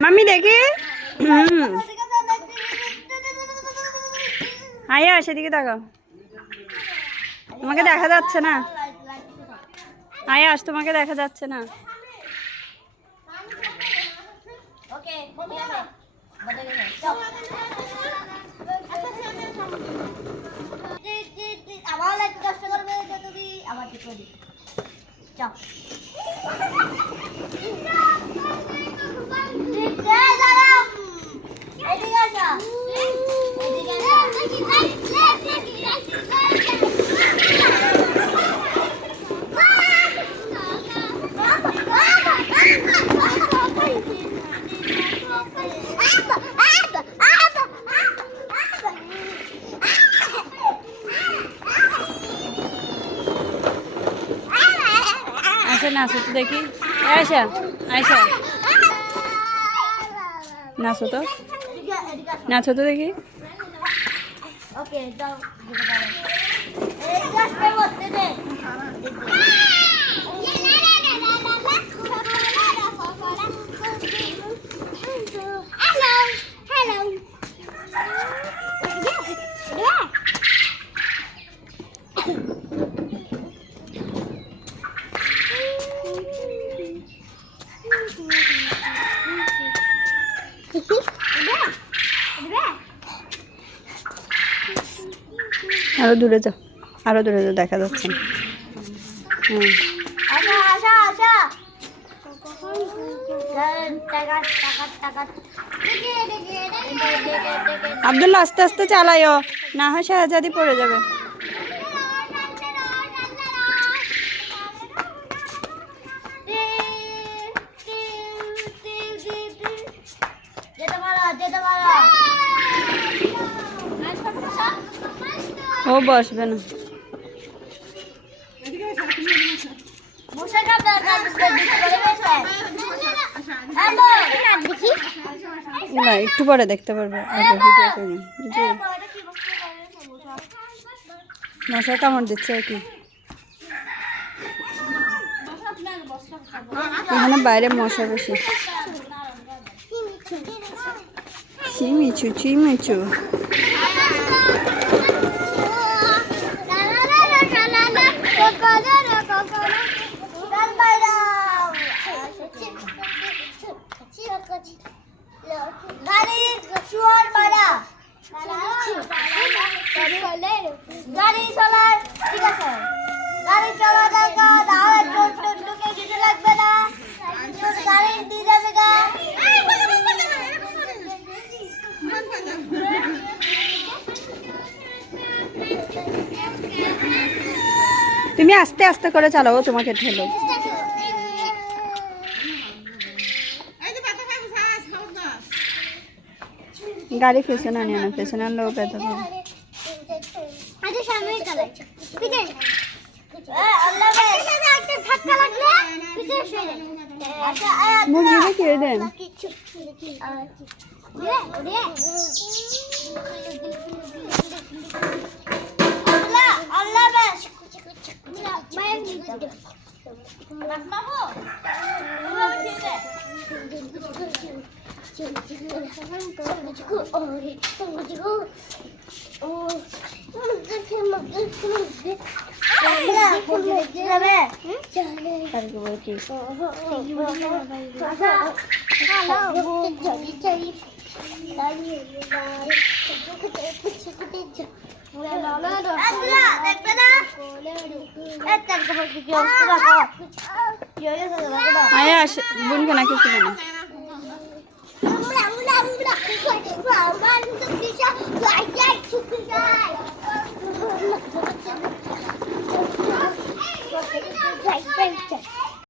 Mummy, দেখি। হুম। আয়া, সেদিকে তাকাও। তোমাকে দেখা যাচ্ছে না। আয়াস তোমাকে দেখা যাচ্ছে না। আবার এদিকে আসো। তো দেখি আয়সা আয়সা নাচো তো। নাচো তো দেখি। ওকে আরও দূরে যাও। আরও দূরে যাও, দেখা যাচ্ছে আব্দুল্লা আস্তে আস্তে চালাইও না হয় শাহজাদি পড়ে যাবে। ও বসবে না। না একটু পরে দেখতে পারবে। মশা কামড় দিচ্ছে আর কি? এখানে বাইরে মশা বেশি চিমিচু চিমিচু গাড়ি শুয়ার মারা গাড়ি চলার ঠিক আছে গাড়ি চলা দরকার তুমি আস্তে আস্তে করে চালাও তোমাকে ঠেলো গাড়ি পেছনে আনিও না পেছনে আনলেও ব্যথা পাবে আচ্ছা আচ্ছা মুরগিটা কে দেন Hello. Hello. আয়া বোনকে নাকি